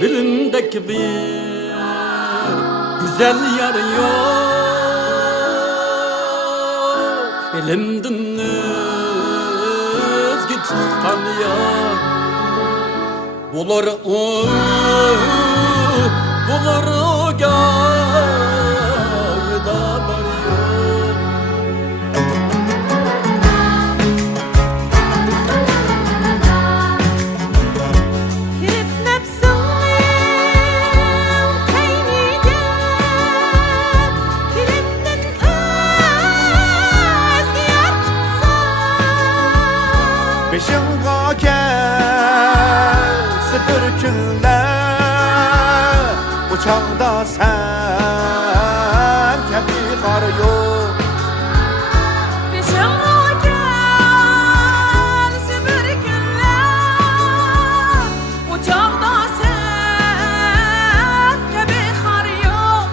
bilimdeki bir güzel yar yok. Bilimden özgü tutkan yar bulur gayda var yok. Kirip nefsinin keyniga Kiripden özgü yar tutsa Beşinga kelsi bir kunlar Bu çağda sen kebi var yok. Beşinga kelsi bir kunlar Bu çağda sen kebi har yok.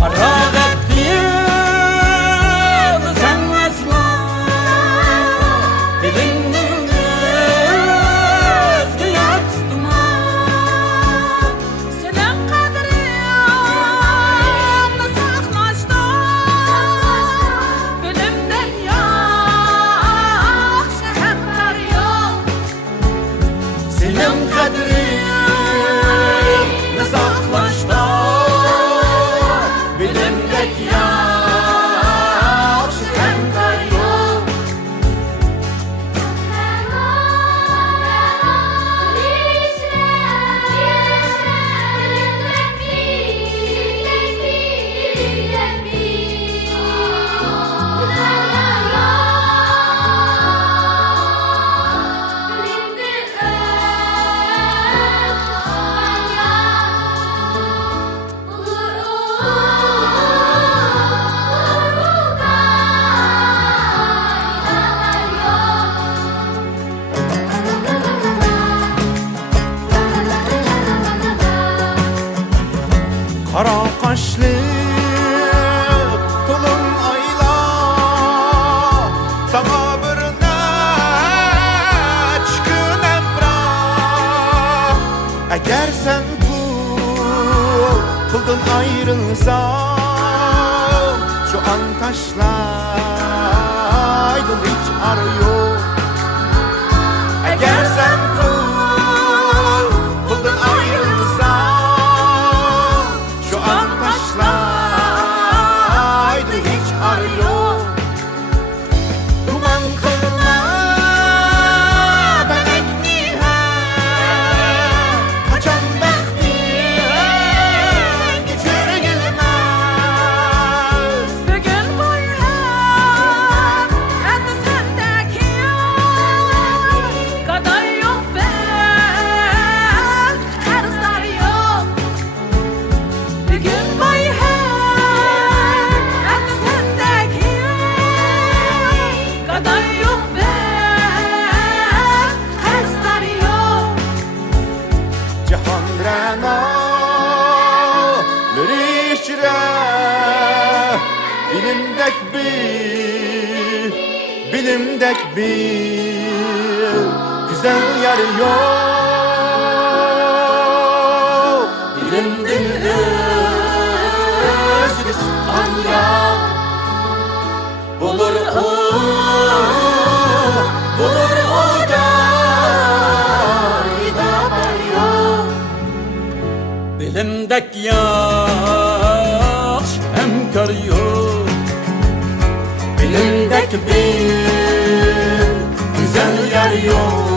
Harap ettiğim sen esma bilimden özgü yar tutma. Senin kadrini saklaştın Bilimden yaxşı hemkar yok. Senin kadrini saklaşta bilimdek yaxşı hemkar yok. Kara kaşlı tulum ayla Sana bir neçkün emrah Eğer sen puldan ayrılsan Şu an taşlaydın hiç arıyor. Eğer sen puldan ayrılsan Şu an taşlaydı hiç arıyor. Duman kılma belek nihat Kaçan bektin geçir gelmez. Bugün boyu endi sendeki kadar yok ben karzlar yok. Bugün boyu endi sendeki kadar yok ben karzlar yok. Cihan rana lirişre bilimdek bir güzel yer yok. Bilimden özgü tutkan yar bulur gayda var yok. Bilimdek yaxşı hemkar yok. Bilimdek bir güzel yer yok.